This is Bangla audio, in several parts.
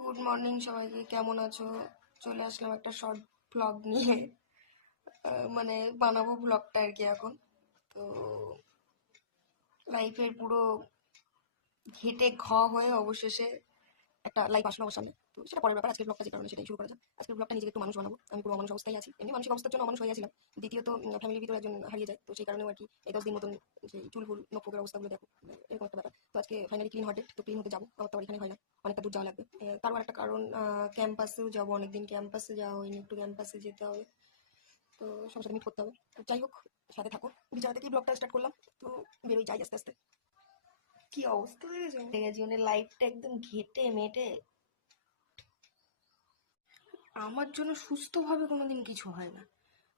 গুড মর্নিং সবাইকে, কেমন আছো? চলে আসলাম একটা শর্ট ব্লগ নিয়ে। মানে বানাবো ব্লগটা আর কি। এখন তো লাইফের পুরো ঘেটে হয়ে অবশেষে একটা লাইফ আসলো আমার সামনে। তো সেটা পরের ব্যাপার, আজকের ব্লগটা যে কারণে সেটাই শুরু করা যাক। আজকের ব্লগটা নিজেকে একটু মানুষ বানাবো। আমি পুরো অমানুষ অবস্থায় আছি, এমনি মানসিক অবস্থার জন্য অমানুষ হয়ে গেছিলাম। দ্বিতীয়ত ফ্যামিলির ভিতরে একজন হারিয়ে যায়, তো সেই কারণেও আর কি এই 10 দিন মতন সেই চুলফুল নখের অবস্থাগুলো দেখো, এরকম একটা ব্যাপার। তো আজকে ফাইনালি ক্লিন হার্টেড, তো ক্লিন হতে যাবো। আমার তো আর এখানে হয় না, অনেকটা দূর যাওয়া লাগবে। তারও একটা কারণ, ক্যাম্পাসেও যাবো, অনেকদিন ক্যাম্পাসে যাওয়া হয়নি, একটু ক্যাম্পাসে যেতে হবে। তো সবার সাথে মিট করতে হবে। তো যাই হোক, সাথে থাকো। বিছানা থেকেই ব্লগটা স্টার্ট করলাম, তো বেরোই যাই আস্তে আস্তে। কি অবস্থা দেখেছো, জীবনের লাইফটা একদম ঘেটে মেটে। আমার জন্য সুস্থভাবে কোনোদিন কিছু হয় না।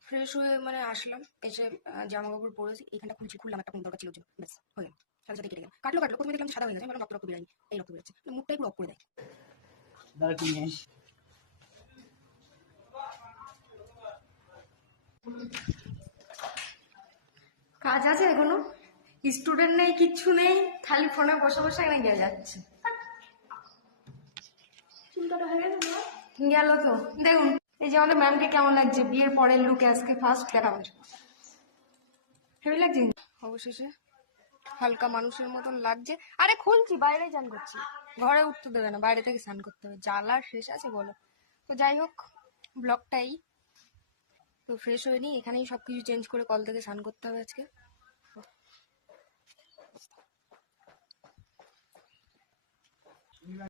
ফ্রেশ হয়ে মানে আসলাম, এসে জামা কাপড় পরেছি, এখানটা খুললাম, একটা দরকার ছিল জন্য, ব্যাস হয়ে গেল। সাথে সাথে কেটে গেল, কাটলো প্রথমে দেখলাম সাদা হয়ে গেছে, আমি রক্ত রক্ত বেরাই, এই রক্ত বেরোচ্ছে, মুখটাই পুরো অফ করে দেয়। কাজ আছে এখনো, স্টুডেন্ট নেই, কিচ্ছু নেই, খালি ফোনে বসে বসে এখানে গিয়ে যাচ্ছে। চুলকাটা হয়ে গেছে গেল তো। দেখুন এই যে আমাদের ম্যামকে কেমন লাগছে বিয়ের পরের লুকে, আজকে ফার্স্ট দেখা আমার হেভি লাগছে। অবশেষে হালকা মানুষের মতন লাগছে। আরে খুলছি, বাইরে চান করছি, ঘরে উঠতে দেবে না, বাইরে থেকে স্নান করতে হবে, জ্বালার শেষ আছে বলো। তো যাই হোক, ব্লগটাই তো ফ্রেশ হয়ে নিই, এখানেই সবকিছু চেঞ্জ করে কল থেকে স্নান করতে হবে আজকে।